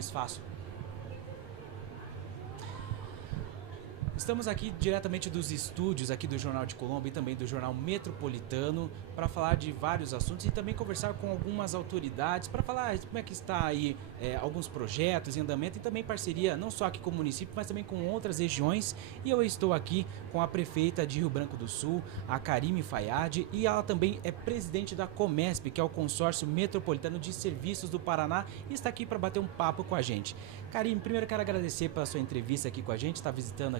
mais fácil. Estamos aqui diretamente dos estúdios aqui do Jornal de Colombo e também do Jornal Metropolitano para falar de vários assuntos e também conversar com algumas autoridades para falar como é que está aí alguns projetos em andamento e também parceria não só aqui com o município, mas também com outras regiões. E eu estou aqui com a prefeita de Rio Branco do Sul, a Karime Fayad, e ela também é presidente da Comesp, que é o Consórcio Metropolitano de Serviços do Paraná, e está aqui para bater um papo com a gente. Karime, primeiro quero agradecer pela sua entrevista aqui com a gente, está visitando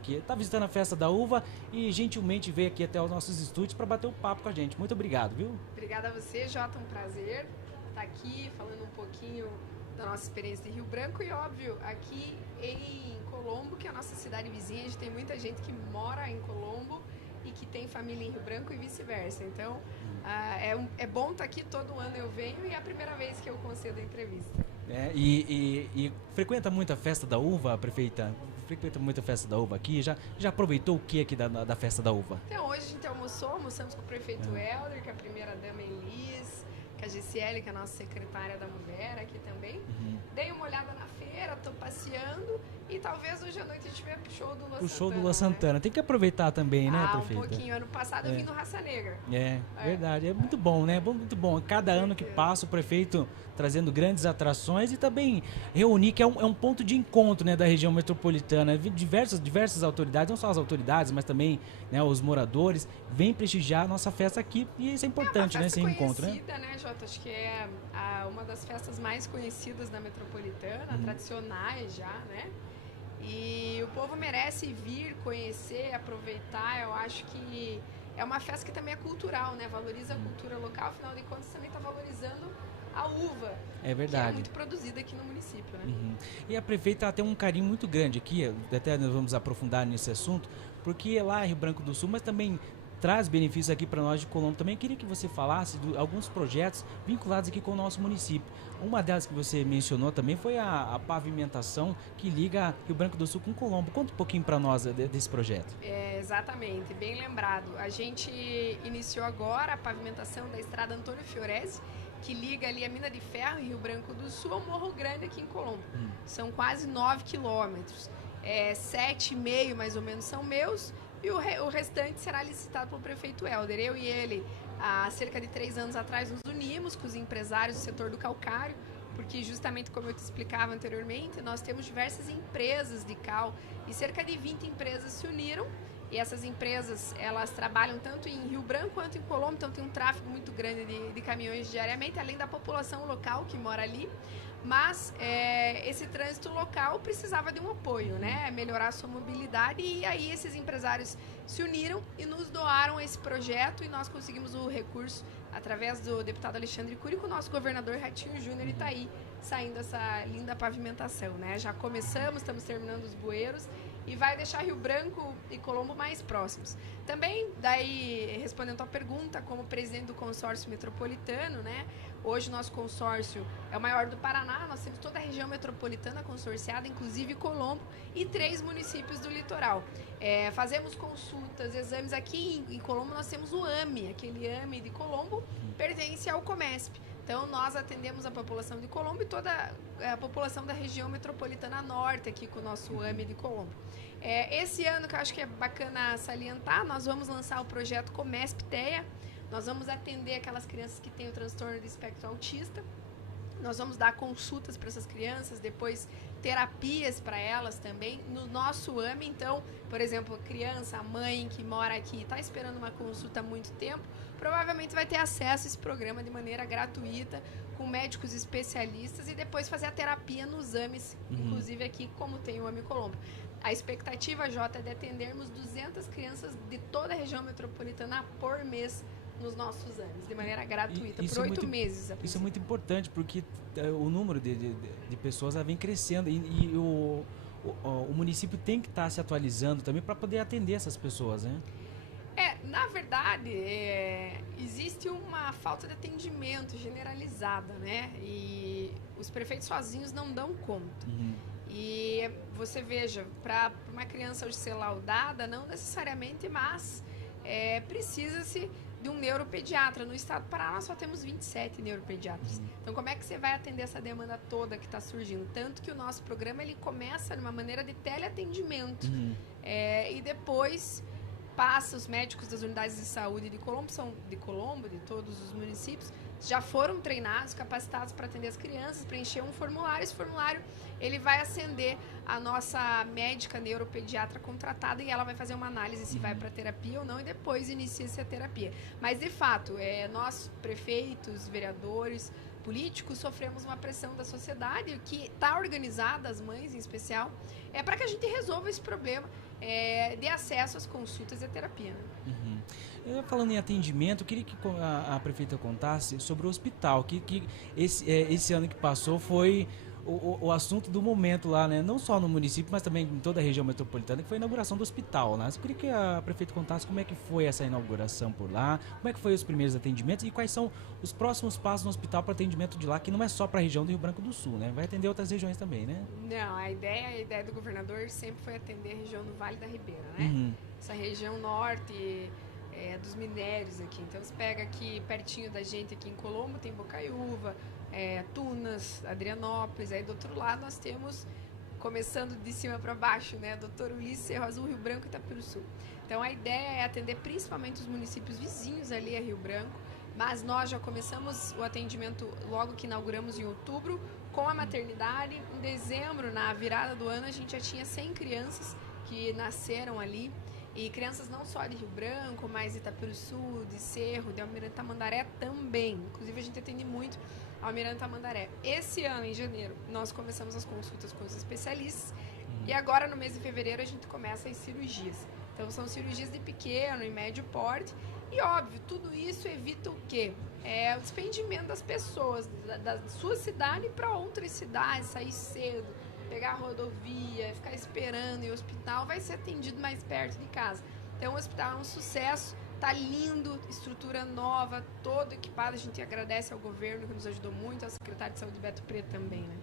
a Festa da Uva e gentilmente veio aqui até os nossos estúdios para bater um papo com a gente. Muito obrigado, viu? Obrigada a você, Jota, um prazer estar aqui falando um pouquinho da nossa experiência de Rio Branco e, óbvio, aqui em Colombo, que é a nossa cidade vizinha, a gente tem muita gente que mora em Colombo e que tem família em Rio Branco e vice-versa. Então, é bom estar aqui, todo ano eu venho e é a primeira vez que eu concedo a entrevista. E frequenta muito a Festa da Uva, prefeita? Frequenta muito a Festa da Uva aqui? Já aproveitou o que aqui da Festa da Uva? Então, hoje a gente almoçamos com o prefeito Helder, com a primeira-dama Elis, com a Gisele, que é a nossa secretária da Mulher aqui também. Dei uma olhada na feira, tô passeando e talvez hoje à noite a gente venha pro show do Lua Santana. O show do Lua Santana. Né? Tem que aproveitar também, né, prefeita? Um pouquinho. Ano passado eu vim no Raça Negra. Verdade. É muito bom, né? Muito bom. Cada ano que passa o prefeito trazendo grandes atrações e também reunir, que é um ponto de encontro, né, da região metropolitana. Diversas autoridades, não só as autoridades, mas também, né, os moradores, vêm prestigiar a nossa festa aqui e isso é importante, né, esse encontro, né? Né, Jota? Acho que é uma das festas mais conhecidas da metropolitana, tradicionais já, né? E o povo merece vir, conhecer, aproveitar. Eu acho que é uma festa que também é cultural, né? Valoriza a cultura local, afinal de contas também está valorizando a uva. É verdade. Que é muito produzida aqui no município, né? E a prefeita tem um carinho muito grande aqui, até nós vamos aprofundar nesse assunto, porque lá em Rio Branco do Sul, mas também traz benefícios aqui para nós de Colombo. Também queria que você falasse de alguns projetos vinculados aqui com o nosso município. Uma delas que você mencionou também foi a pavimentação que liga Rio Branco do Sul com Colombo. Conta um pouquinho para nós desse projeto. Exatamente, bem lembrado. A gente iniciou agora a pavimentação da estrada Antônio Fiorese, que liga ali a Mina de Ferro em Rio Branco do Sul ao Morro Grande aqui em Colombo. São quase 9 quilômetros. 7,5 mais ou menos são meus e o restante será licitado pelo prefeito Helder. Eu e ele, há cerca de 3 anos atrás, nos unimos com os empresários do setor do calcário, porque justamente como eu te explicava anteriormente, nós temos diversas empresas de cal e cerca de 20 empresas se uniram. E essas empresas, elas trabalham tanto em Rio Branco quanto em Colombo, então tem um tráfego muito grande de caminhões diariamente, além da população local que mora ali. Mas esse trânsito local precisava de um apoio, né? Melhorar a sua mobilidade, e aí esses empresários se uniram e nos doaram esse projeto e nós conseguimos o recurso através do deputado Alexandre Cury, com o nosso governador Ratinho Júnior, e tá aí saindo essa linda pavimentação, né? Já começamos, estamos terminando os bueiros e vai deixar Rio Branco e Colombo mais próximos. Também, daí, respondendo a tua pergunta, como presidente do consórcio metropolitano, né? Hoje o nosso consórcio é o maior do Paraná, nós temos toda a região metropolitana consorciada, inclusive Colombo, e 3 municípios do litoral. Fazemos consultas, exames. Aqui em Colombo nós temos o AME, aquele AME de Colombo pertence ao Comesp. Então, nós atendemos a população de Colombo e toda a população da região metropolitana norte aqui com o nosso AME de Colombo. Esse ano, que eu acho que é bacana salientar, nós vamos lançar o projeto Comesp TEA. Nós vamos atender aquelas crianças que têm o transtorno de espectro autista. Nós vamos dar consultas para essas crianças, depois terapias para elas também no nosso AME. Então, por exemplo, a criança, a mãe que mora aqui e está esperando uma consulta há muito tempo, provavelmente vai ter acesso a esse programa de maneira gratuita, com médicos especialistas, e depois fazer a terapia nos AMEs, inclusive aqui, como tem o AME Colombo. A expectativa, Jota, é de atendermos 200 crianças de toda a região metropolitana por mês nos nossos anos, de maneira gratuita, por 8 meses. Isso é muito importante, porque o número de pessoas vem crescendo e o município tem que estar se atualizando também para poder atender essas pessoas, né? Na verdade, existe uma falta de atendimento generalizada, né? E os prefeitos sozinhos não dão conta. E você veja, para uma criança hoje ser laudada, não necessariamente, mas precisa-se de um neuropediatra. No estado do Paraná, nós só temos 27 neuropediatras. Então, como é que você vai atender essa demanda toda que está surgindo? Tanto que o nosso programa, ele começa de uma maneira de teleatendimento. E depois passa os médicos das unidades de saúde de Colombo, de todos os municípios, já foram treinados, capacitados para atender as crianças, preencher um formulário. Esse formulário, ele vai acender a nossa médica neuropediatra contratada e ela vai fazer uma análise se vai para terapia ou não e depois inicia-se a terapia. Mas, de fato, nós, prefeitos, vereadores, políticos, sofremos uma pressão da sociedade que está organizada, as mães em especial, para que a gente resolva esse problema de acesso às consultas e à terapia. Né? Falando em atendimento, eu queria que a prefeita contasse sobre o hospital, que esse ano que passou foi o assunto do momento lá, né? Não só no município, mas também em toda a região metropolitana, que foi a inauguração do hospital, né? Eu queria que a prefeita contasse como é que foi essa inauguração por lá, como é que foi os primeiros atendimentos e quais são os próximos passos no hospital para atendimento de lá, que não é só para a região do Rio Branco do Sul, né? Vai atender outras regiões também, né? Não, a ideia do governador sempre foi atender a região do Vale da Ribeira, né? Essa região norte dos minérios aqui. Então, você pega aqui pertinho da gente, aqui em Colombo, tem Bocaiúva, Tunas, Adrianópolis, aí do outro lado nós temos, começando de cima para baixo, né, Doutor Ulisses, Cerro Azul, Rio Branco e Itapiruçu. Então a ideia é atender principalmente os municípios vizinhos ali a Rio Branco, mas nós já começamos o atendimento logo que inauguramos em outubro, com a maternidade. Em dezembro, na virada do ano, a gente já tinha 100 crianças que nasceram ali, e crianças não só de Rio Branco, mas de Itapiruçu, de Cerro, de Almirante Tamandaré também. Inclusive a gente atende muito Almirante Tamandaré. Esse ano, em janeiro, nós começamos as consultas com os especialistas e agora, no mês de fevereiro, a gente começa as cirurgias. Então, são cirurgias de pequeno e médio porte e, óbvio, tudo isso evita o quê? O despendimento das pessoas da sua cidade para outras cidades, sair cedo, pegar a rodovia, ficar esperando e o hospital vai ser atendido mais perto de casa. Então, o hospital é um sucesso. Tá lindo, estrutura nova, todo equipado. A gente agradece ao governo que nos ajudou muito, ao secretário de saúde Beto Preto também, né?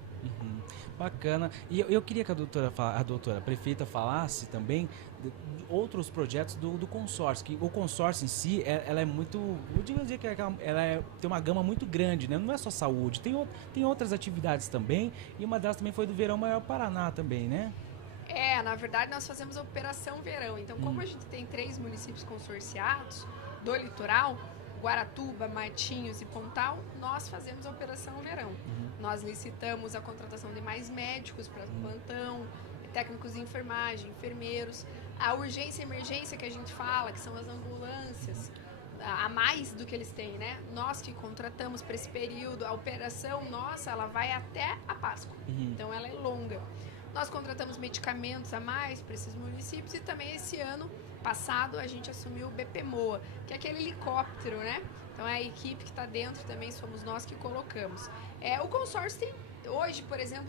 Bacana. E eu queria que a doutora prefeita falasse também de outros projetos do consórcio, que o consórcio em si, ela é muito, eu diria que ela tem uma gama muito grande, né? Não é só saúde, tem outras atividades também, e uma delas também foi do Verão Maior Paraná também, né? Na verdade, nós fazemos a Operação Verão. Então, como a gente tem 3 municípios consorciados do litoral, Guaratuba, Matinhos e Pontal, nós fazemos a Operação Verão. Nós licitamos a contratação de mais médicos para plantão, técnicos de enfermagem, enfermeiros, a urgência e emergência que a gente fala, que são as ambulâncias, a mais do que eles têm, né? Nós que contratamos para esse período, a operação nossa, ela vai até a Páscoa. Então, ela é longa. Nós contratamos medicamentos a mais para esses municípios e também esse ano passado a gente assumiu o BPMOA, que é aquele helicóptero, né? Então a equipe que está dentro também somos nós que colocamos. O consórcio tem hoje, por exemplo,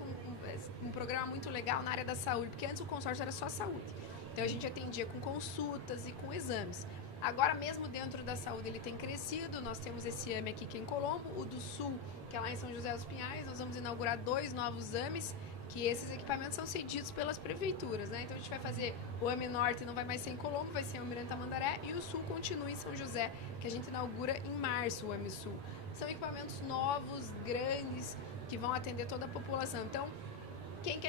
um programa muito legal na área da saúde, porque antes o consórcio era só saúde. Então a gente atendia com consultas e com exames. Agora mesmo dentro da saúde ele tem crescido, nós temos esse AME aqui que é em Colombo, o do Sul, que é lá em São José dos Pinhais, nós vamos inaugurar 2 novos AMEs, que esses equipamentos são cedidos pelas prefeituras, né? Então a gente vai fazer o AME Norte, não vai mais ser em Colombo, vai ser em Almirante Tamandaré, e o Sul continua em São José, que a gente inaugura em março o AME Sul. São equipamentos novos, grandes, que vão atender toda a população. Então,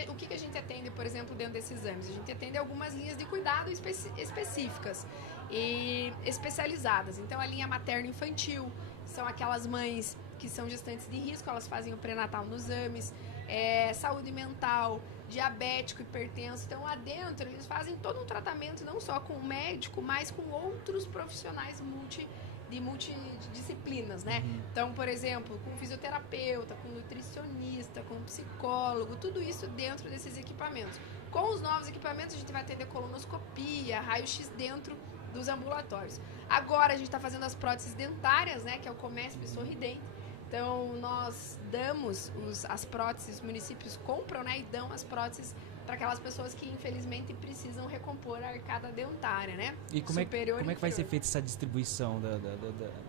o que a gente atende, por exemplo, dentro desses exames? A gente atende algumas linhas de cuidado específicas e especializadas. Então, a linha materno-infantil, são aquelas mães que são gestantes de risco, elas fazem o pré-natal nos exames, saúde mental, diabético, hipertenso. Então, lá dentro, eles fazem todo um tratamento, não só com o médico, mas com outros profissionais multidisciplinas, né? Então, por exemplo, com fisioterapeuta, com nutricionista, com psicólogo, tudo isso dentro desses equipamentos. Com os novos equipamentos, a gente vai atender colonoscopia, raio-x dentro dos ambulatórios. Agora, a gente está fazendo as próteses dentárias, né? Que é o Comesp Sorridente. Então, nós damos as próteses, os municípios compram, né? E dão as próteses para aquelas pessoas que, infelizmente, precisam recompor a arcada dentária, né? E como é que vai ser feita essa distribuição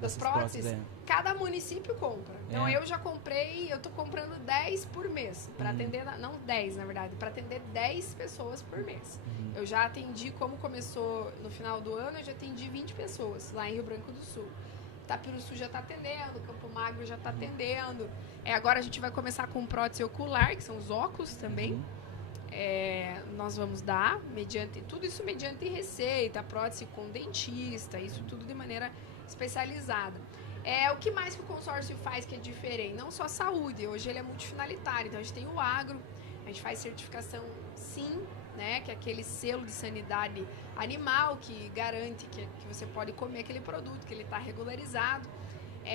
das próteses? Cada município compra. Então eu já comprei, eu tô comprando 10 por mês, para atender, não 10 na verdade, para atender 10 pessoas por mês. Eu já atendi, como começou no final do ano, eu já atendi 20 pessoas lá em Rio Branco do Sul. Tapiruçu já está atendendo, Campo Magro já está atendendo. Agora a gente vai começar com prótese ocular, que são os óculos também. Nós vamos dar, tudo isso mediante receita, prótese com dentista, isso tudo de maneira especializada. O que mais que o consórcio faz que é diferente? Não só saúde, hoje ele é multifinalitário, então a gente tem o agro, a gente faz certificação SIM, né, que é aquele selo de sanidade animal que garante que você pode comer aquele produto, que ele está regularizado.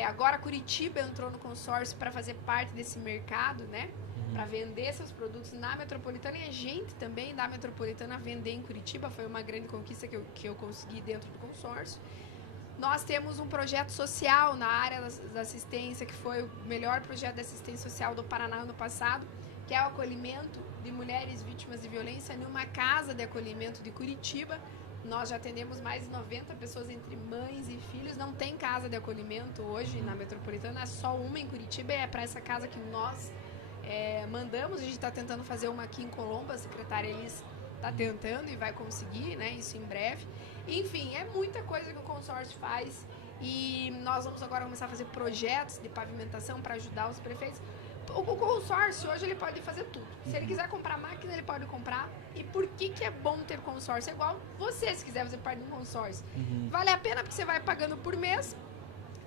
Agora Curitiba entrou no consórcio para fazer parte desse mercado, né, para vender seus produtos na metropolitana, e a gente também da metropolitana vender em Curitiba, foi uma grande conquista que eu consegui dentro do consórcio. Nós temos um projeto social na área da assistência, que foi o melhor projeto de assistência social do Paraná ano passado, que é o acolhimento de mulheres vítimas de violência numa casa de acolhimento de Curitiba. Nós já atendemos mais de 90 pessoas entre mães e filhos. Não tem casa de acolhimento hoje na metropolitana, é só uma em Curitiba, e é para essa casa que nós mandamos. A gente está tentando fazer uma aqui em Colombo, a secretária Elis está tentando e vai conseguir, né, isso em breve. Enfim, é muita coisa que o consórcio faz, e nós vamos agora começar a fazer projetos de pavimentação para ajudar os prefeitos. O consórcio hoje ele pode fazer tudo. Se ele quiser comprar máquina, ele pode comprar. E por que é bom ter consórcio? É igual você, se quiser fazer parte de um consórcio. Vale a pena porque você vai pagando por mês,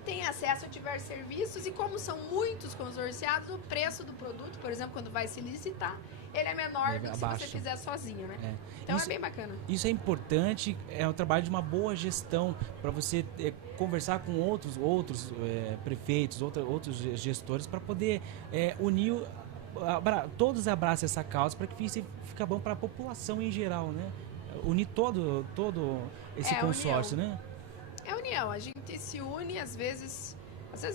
tem acesso a diversos serviços, e como são muitos consorciados, o preço do produto, por exemplo, quando vai se licitar, ele é menor do que se você fizer sozinho, né? Então isso, é bem bacana. Isso é importante, é um trabalho de uma boa gestão, para você conversar com outros prefeitos, outros gestores, para poder unir, todos abracem essa causa, para que fique bom para a população em geral, né? Unir todo esse consórcio, né? É união, a gente se une, às vezes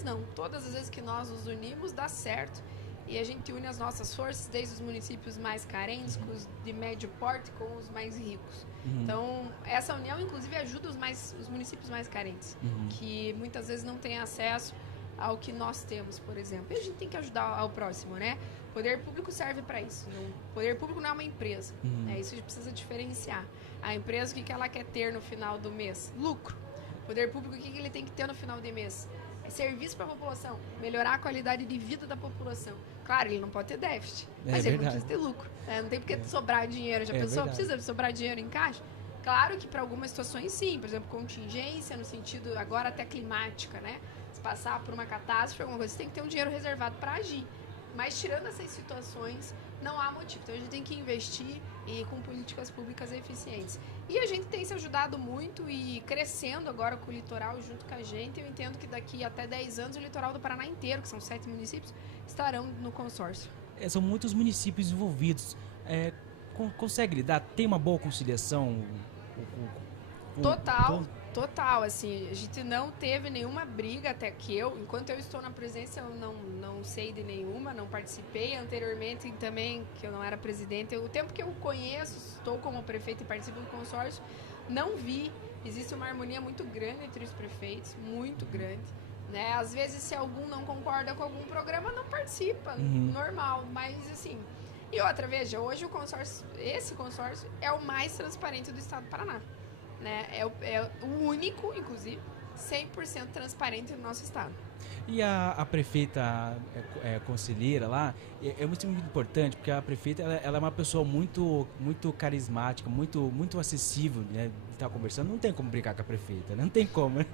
não, todas as vezes que nós nos unimos dá certo, e a gente une as nossas forças, desde os municípios mais carentes, com os de médio porte, com os mais ricos. Então, essa união, inclusive, ajuda os municípios mais carentes, que muitas vezes não têm acesso ao que nós temos, por exemplo. E a gente tem que ajudar ao próximo, né? O poder público serve para isso. O poder público não é uma empresa, isso a gente precisa diferenciar. A empresa, o que ela quer ter no final do mês? Lucro. O poder público, o que ele tem que ter no final de mês? É serviço para a população, melhorar a qualidade de vida da população. Claro, ele não pode ter déficit, mas ele não precisa ter lucro. Não tem porque sobrar dinheiro. Já pensou? Precisa sobrar dinheiro em caixa? Claro que para algumas situações sim, por exemplo, contingência, no sentido agora até climática, né? Se passar por uma catástrofe, alguma coisa, você tem que ter um dinheiro reservado para agir. Mas tirando essas situações, não há motivo. Então a gente tem que investir com políticas públicas eficientes. E a gente tem se ajudado muito e crescendo agora com o litoral junto com a gente. Eu entendo que daqui até 10 anos o litoral do Paraná inteiro, que são 7 municípios, estarão no consórcio. São muitos municípios envolvidos. Consegue lidar? Tem uma boa conciliação? Total, assim, a gente não teve nenhuma briga até que enquanto eu estou na presidência, eu não sei de nenhuma, não participei anteriormente também, que eu não era presidente. O tempo que eu conheço, estou como prefeito e participo do consórcio, não vi. Existe uma harmonia muito grande entre os prefeitos, muito grande, né? Às vezes, se algum não concorda com algum programa, não participa, normal, mas assim... E outra, veja, hoje esse consórcio é o mais transparente do estado do Paraná. Né? É o único, inclusive, 100% transparente no nosso estado. E a prefeita conselheira lá, é muito importante, porque a prefeita ela é uma pessoa muito carismática, muito acessível, né? Tá conversando, não tem como brincar com a prefeita, né? Não tem como, né?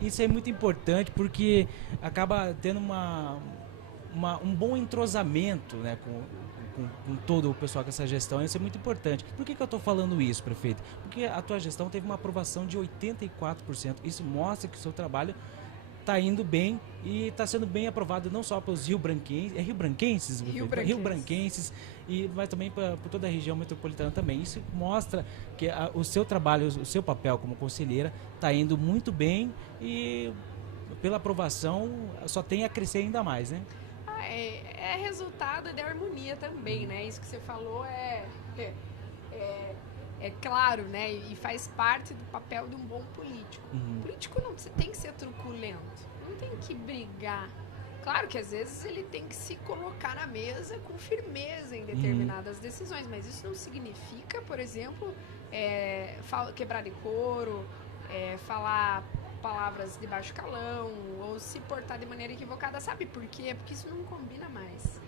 Isso é muito importante, porque acaba tendo um bom entrosamento, né, com todo o pessoal, com essa gestão. Isso é muito importante. Por que eu estou falando isso, prefeito? Porque a tua gestão teve uma aprovação de 84%. Isso mostra que o seu trabalho está indo bem e está sendo bem aprovado não só pelos rio-branquenses, mas também por toda a região metropolitana também. Isso mostra que o seu trabalho, o seu papel como conselheira está indo muito bem, e pela aprovação só tem a crescer ainda mais, né? É resultado da harmonia também, né? Isso que você falou é claro, né? E faz parte do papel de um bom político. O político não tem que ser truculento, não tem que brigar. Claro que às vezes ele tem que se colocar na mesa com firmeza em determinadas decisões, mas isso não significa, por exemplo, quebrar decoro, falar palavras de baixo calão ou se portar de maneira equivocada. Sabe por quê? Porque isso não combina mais.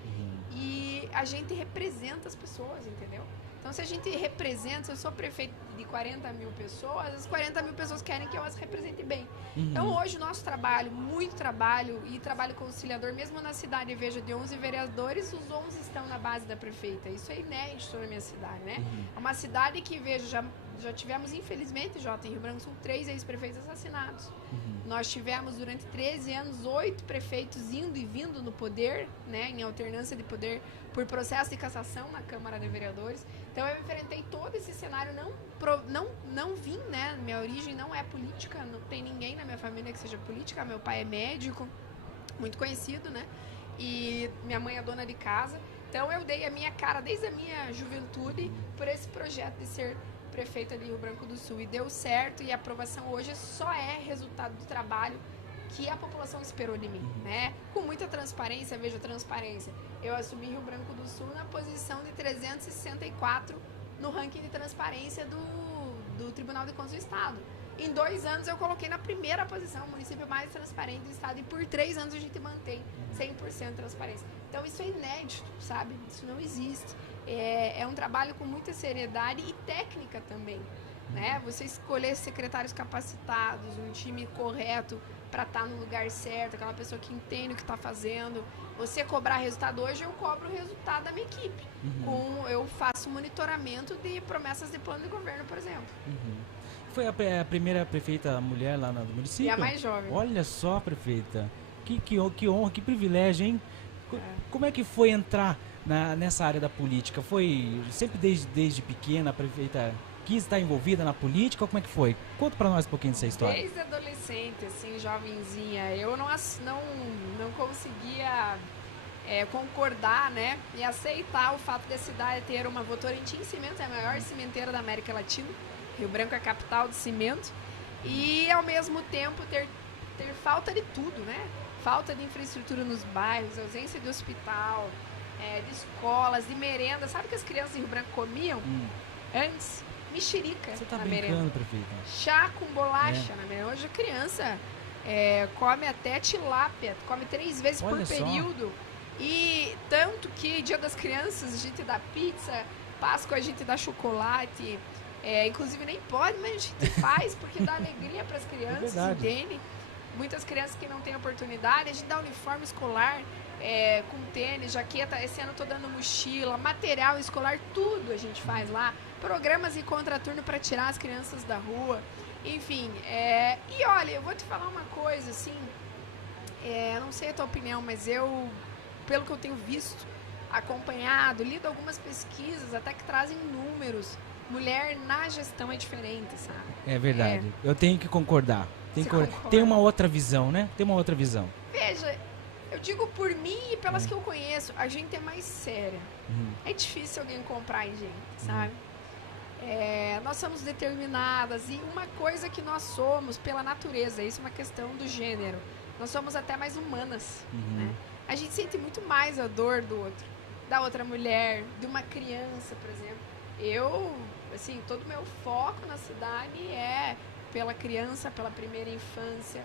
E a gente representa as pessoas, entendeu? Então, se a gente representa, se eu sou prefeito de 40 mil pessoas, as 40 mil pessoas querem que eu as represente bem. Então, hoje, o nosso trabalho, muito trabalho e trabalho conciliador, mesmo na cidade, veja, de 11 vereadores, os 11 estão na base da prefeita. Isso é inédito na minha cidade, né? É uma cidade que, veja, já tivemos, infelizmente, Jota, em Rio Branco do Sul, 3 ex-prefeitos assassinados. Nós tivemos, durante 13 anos, 8 prefeitos indo e vindo no poder, né, em alternância de poder, por processo de cassação na Câmara de Vereadores. Então, eu enfrentei todo esse cenário, não vim, né, minha origem não é política, não tem ninguém na minha família que seja política, meu pai é médico, muito conhecido, né, e minha mãe é dona de casa. Então, eu dei a minha cara, desde a minha juventude, por esse projeto de ser prefeita de Rio Branco do Sul, e deu certo, e a aprovação hoje só é resultado do trabalho que a população esperou de mim, né? Com muita transparência, veja a transparência. Eu assumi Rio Branco do Sul na posição de 364 no ranking de transparência do Tribunal de Contas do Estado. Em 2 anos eu coloquei na primeira posição, o município mais transparente do estado, e por 3 anos a gente mantém 100% de transparência. Então isso é inédito, sabe? Isso não existe. É um trabalho com muita seriedade e técnica também, né? Você escolher secretários capacitados, um time correto para estar no lugar certo, aquela pessoa que entende o que está fazendo. Você cobrar resultado hoje, eu cobro o resultado da minha equipe. Eu faço monitoramento de promessas de plano de governo, por exemplo. Foi a primeira prefeita mulher lá no município? E a mais jovem. Olha só, prefeita. Que honra, que privilégio, hein? Como é que foi entrar nessa área da política? Foi sempre desde pequena a prefeita quis estar envolvida na política, ou como é que foi? Conta pra nós um pouquinho dessa história. Desde adolescente, assim, jovenzinha, eu não conseguia concordar, né, e aceitar o fato da cidade ter uma Votorantim Cimentos, é a maior cimenteira da América Latina. Rio Branco é a capital de cimento, e ao mesmo tempo ter falta de tudo, né? Falta de infraestrutura nos bairros, ausência de hospital, de escolas, de merenda. Sabe o que as crianças em Rio Branco comiam antes? Mexerica. Você tá na brincando, merenda. prefeita? Chá com bolacha na merenda. Hoje a criança come até tilápia, come 3 vezes por período. E tanto que Dia das Crianças a gente dá pizza, Páscoa a gente dá chocolate. Inclusive nem pode, mas a gente faz porque dá alegria para as crianças, entende? Muitas crianças que não têm oportunidade, a gente dá uniforme escolar, com tênis, jaqueta. Esse ano eu tô dando mochila, material escolar, tudo a gente faz lá. Programas e contraturno para tirar as crianças da rua. Enfim, e olha, eu vou te falar uma coisa, assim, não sei a tua opinião, mas pelo que eu tenho visto, acompanhado, lido algumas pesquisas, até que trazem números. Mulher na gestão é diferente, sabe? É verdade. Eu tenho que concordar. Tem uma outra visão, né? Tem uma outra visão. Veja, eu digo por mim e pelas que eu conheço, a gente é mais séria. É difícil alguém comprar em gente, sabe? Nós somos determinadas, e uma coisa que nós somos pela natureza, isso é uma questão do gênero, nós somos até mais humanas, né? A gente sente muito mais a dor do outro, da outra mulher, de uma criança, por exemplo. Assim, todo o meu foco na cidade é pela criança, pela primeira infância,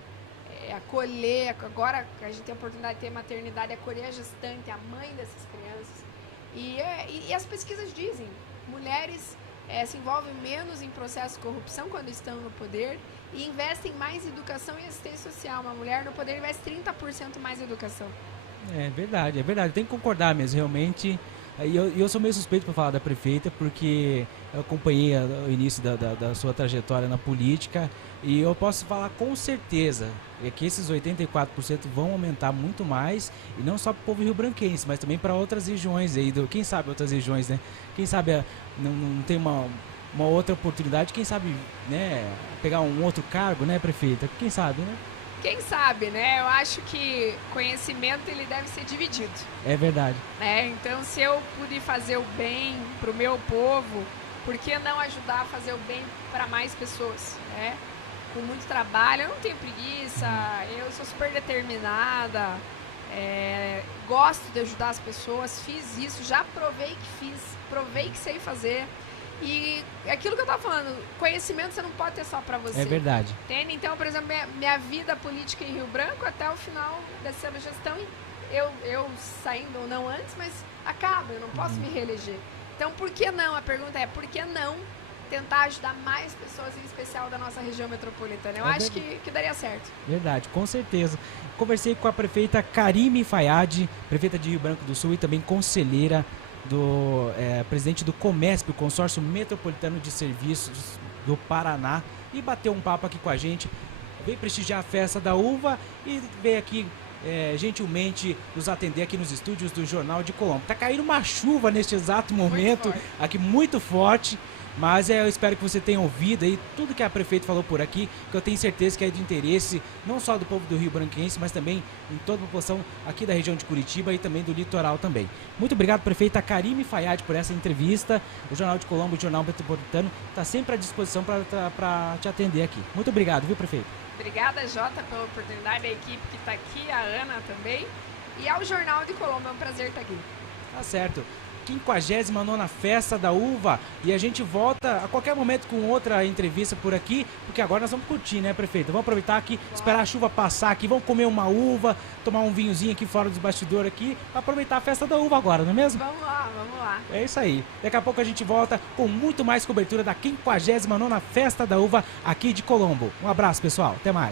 acolher. Agora a gente tem a oportunidade de ter maternidade, acolher a gestante, a mãe dessas crianças. E as pesquisas dizem, mulheres se envolvem menos em processos de corrupção quando estão no poder e investem mais em educação e assistência social. Uma mulher no poder investe 30% mais em educação. É verdade. Tem que concordar mesmo, realmente. Eu sou meio suspeito para falar da prefeita, porque eu acompanhei o início da sua trajetória na política, e eu posso falar com certeza que esses 84% vão aumentar muito mais, e não só para o povo rio-branquense, mas também para outras regiões aí, quem sabe outras regiões, né? Quem sabe não tem uma outra oportunidade, quem sabe, né, pegar um outro cargo, né, prefeita? Quem sabe, né? Quem sabe, né? Eu acho que conhecimento ele deve ser dividido. É verdade. Então, se eu puder fazer o bem pro meu povo, Por que não ajudar a fazer o bem para mais pessoas, né? Com muito trabalho, eu não tenho preguiça, eu sou super determinada, gosto de ajudar as pessoas, fiz isso, já provei que fiz, provei que sei fazer. E aquilo que eu tava falando, conhecimento você não pode ter só para você. É verdade. Entende? Então, por exemplo, minha vida política em Rio Branco, até o final dessa gestão, eu saindo ou não antes, mas acaba, eu não posso me reeleger. Então, por que não? A pergunta é, por que não tentar ajudar mais pessoas, em especial da nossa região metropolitana? Eu acho que daria certo. Verdade, com certeza. Conversei com a prefeita Karime Fayad, prefeita de Rio Branco do Sul e também conselheira do presidente do Comesp, o Consórcio Metropolitano de Serviços do Paraná, e bateu um papo aqui com a gente. Veio prestigiar a festa da uva e veio aqui gentilmente nos atender aqui nos estúdios do Jornal de Colombo. Tá caindo uma chuva neste exato momento, aqui muito forte, mas eu espero que você tenha ouvido aí tudo que a prefeita falou por aqui, que eu tenho certeza que é de interesse não só do povo do Rio Branquense, mas também em toda a população aqui da região de Curitiba e também do litoral também. Muito obrigado, prefeita Karime Fayad, por essa entrevista. O Jornal de Colombo, o Jornal Metropolitano, está sempre à disposição para te atender aqui. Muito obrigado, viu, prefeito? Obrigada, Jota, pela oportunidade, a equipe que está aqui, a Ana também, e ao Jornal de Colombo, é um prazer estar aqui. Tá certo. 59ª Festa da Uva, e a gente volta a qualquer momento com outra entrevista por aqui, porque agora nós vamos curtir, né, prefeita? Vamos aproveitar aqui, esperar a chuva passar aqui, vamos comer uma uva, tomar um vinhozinho aqui fora dos bastidores aqui, para aproveitar a Festa da Uva agora, não é mesmo? Vamos lá, vamos lá. É isso aí. Daqui a pouco a gente volta com muito mais cobertura da 59ª Festa da Uva aqui de Colombo. Um abraço, pessoal. Até mais.